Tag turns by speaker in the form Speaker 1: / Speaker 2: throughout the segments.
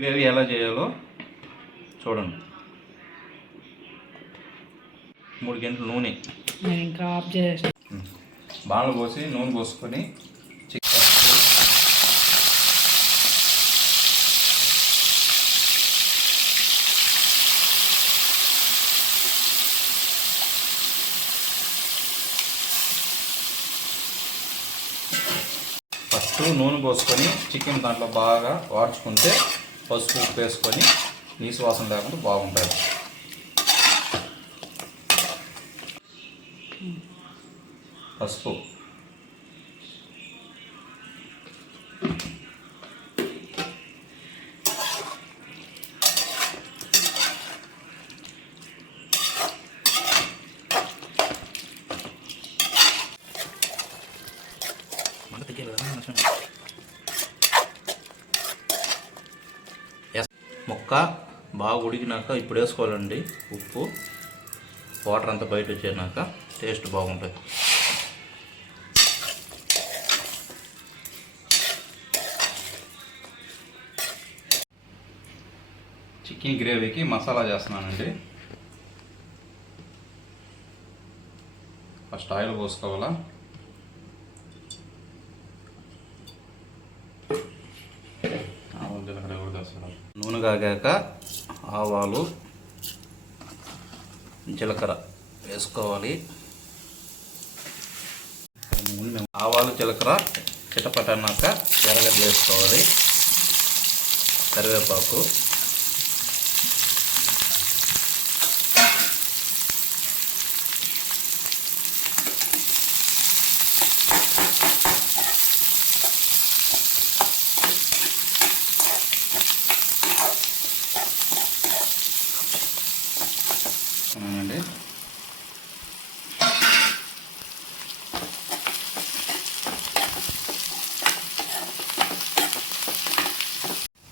Speaker 1: Gravy ఎలా చేయాలో చూడండి. మూడు గంటలు నూనె.
Speaker 2: ఇంకా ఆఫ్
Speaker 1: బాణలు పోసి నూనె పోసుకొని చికెన్ ఫస్ట్ నూనె పోసుకొని చికెన్ దాంట్లో బాగా వాడ్చుకుంటే పసుపు ఉప్పు వేసుకొని నీసు వాసన లేకుండా బాగుంటుంది. పసుపు మంట తగ్గాలి కదా కొంచెం. ఎస్. ముక్క బాగా ఉడికినాక ఇప్పుడు వేసుకోవాలండి ఉప్పు. వాటర్ అంతా బయట వచ్చేనాక టేస్ట్ బాగుంటుంది. చికెన్ గ్రేవీకి మసాలా చేస్తున్నానండి. ఫస్ట్ ఆయిల్ పోసుకోవాలా ఆవాలు జీలకర్ర కూడా వేసుకోవాలి. నూనె కాగాక ఆవాలు జీలకర్ర వేసుకోవాలి. ఆవాలు జీలకర్ర చిటపటన్నాక ఎర్రగడ్డ వేసుకోవాలి. కరివేపాకు.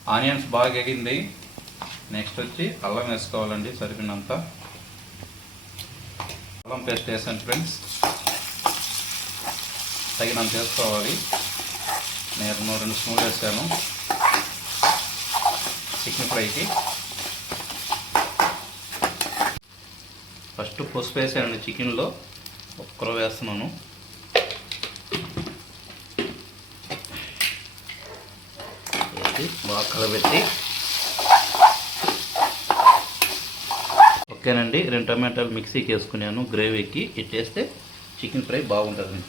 Speaker 1: ఆనియన్స్ బాగా ఎగింది. నెక్స్ట్ వచ్చి అల్లం వేసుకోవాలండి సరిపోయినంత. అల్లం పేస్ట్ వేసాను ఫ్రెండ్స్. తగినంత వేసుకోవాలి. నేను రెండు స్పూన్లు వేసాను. చికెన్ ఫ్రైకి. ఫస్ట్ పసుపు వేసానండి చికెన్లో. ఒక్కరో వేస్తున్నాను. బాగా కలబెట్టి ఓకేనండి రెండు టమాటాలు మిక్సీకి వేసుకున్నాను గ్రేవీకి. ఇట్టేస్తే చికెన్ ఫ్రై బాగుంటుంది.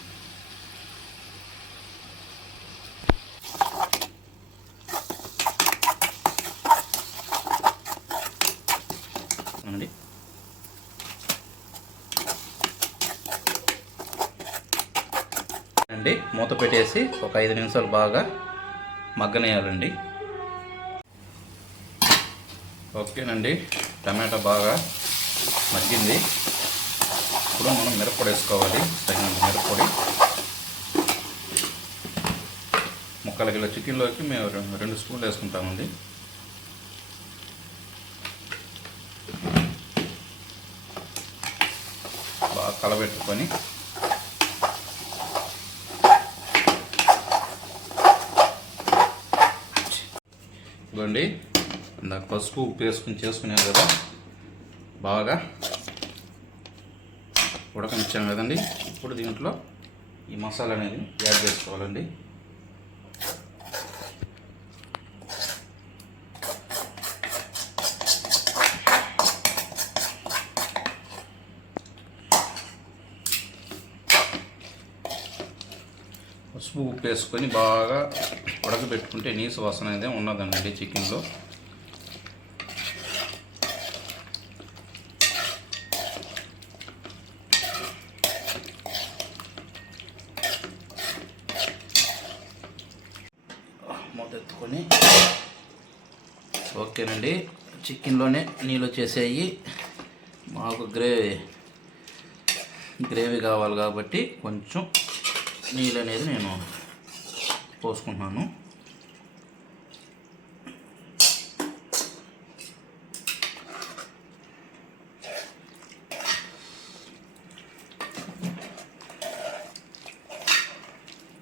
Speaker 1: అండి. అండి మూత పెట్టేసి ఒక ఐదు నిమిషాలు బాగా మగ్గనేయాలండి. ఓకేనండి. టమాటా బాగా మగ్గింది. ఇప్పుడు మనం మిరప్పొడి వేసుకోవాలి. తగినంత మిరప్పొడి. ముక్కల కిలో చికెన్లోకి మేము రెండు స్పూన్లు వేసుకుంటామండి. బాగా కలబెట్టుకొని ఇదిగోండి. పసుపు ఉప్పు వేసుకుని చేసుకున్నాం కదా? బాగా ఉడకనిచ్చాం కదండి. ఇప్పుడు దీంట్లో ఈ మసాలా అనేది యాడ్ చేసుకోవాలండి. పసుపు ఉప్పు వేసుకొని బాగా ఉడకబెట్టుకుంటే నీసు వాసన అనేది ఉన్నదండి చికెన్లో మూత ఎత్తుకొని ఓకేనండి. చికెన్లోనే నీళ్ళు వచ్చేసాయి. మాకు గ్రేవీ గ్రేవీ కావాలి కాబట్టి కొంచెం నీళ్ళు అనేది నేను పోసుకుంటున్నాను.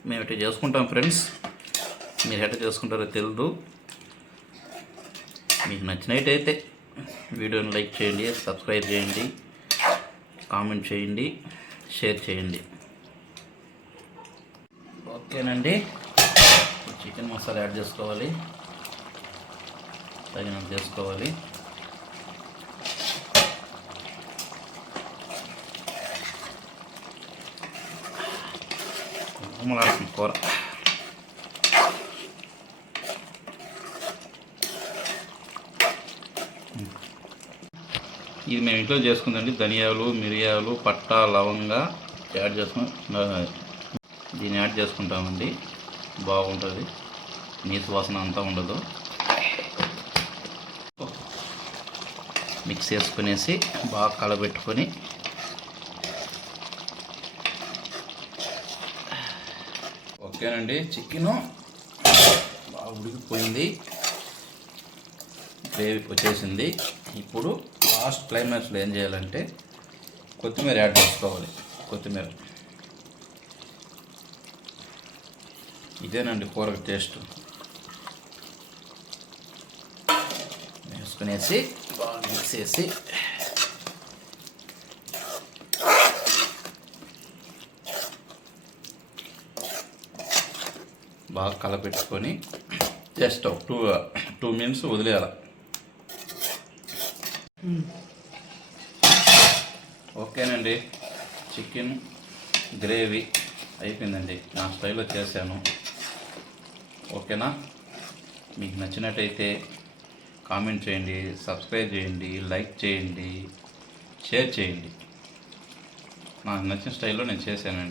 Speaker 1: మేము ఇట్లా చేసుకుంటాం ఫ్రెండ్స్? మీరు ఎట్లా చేసుకుంటారో తెలియదు మీకు నచ్చినట్టయితే వీడియోని లైక్ చేయండి సబ్స్క్రైబ్ చేయండి కామెంట్ చేయండి షేర్ చేయండి. ఓకేనండి. చికెన్ మసాలా యాడ్ చేసుకోవాలి. తగినంత చేసుకోవాలి. గుమ్మలాడుతుంది కూర. ఇది మేము ఇంట్లో చేసుకుందండి. ధనియాలు మిరియాలు పట్ట లవంగా యాడ్ చేసుకుని దీన్ని యాడ్ చేసుకుంటామండి. బాగుంటుంది. నీసు వాసన అంతా ఉండదు. మిక్స్ చేసుకునేసి బాగా కలబెట్టుకొని ఓకేనండి. చికెను బాగా ఉడికిపోయింది. గ్రేవీ వచ్చేసింది. ఇప్పుడు లాస్ట్ క్లైమాక్స్లో ఏం చేయాలంటే కొత్తిమీర యాడ్ చేసుకోవాలి. కొత్తిమీర. ఇదేనండి కూర టేస్ట్. వేసుకునేసి బాగా మిక్స్ చేసి బాగా కలపెట్టుకొని జస్ట్ ఒక టూ టూ మినిట్స్ వదిలేయాలి. ఓకేనండి. చికెన్ గ్రేవీ అయిపోయిందండి. నా స్టైల్లో చేశాను. ఓకేనా? మీకు నచ్చినట్టయితే కామెంట్ చేయండి సబ్స్క్రైబ్ చేయండి లైక్ చేయండి షేర్ చేయండి. నాకు నచ్చిన స్టైల్లో నేను చేశానండి.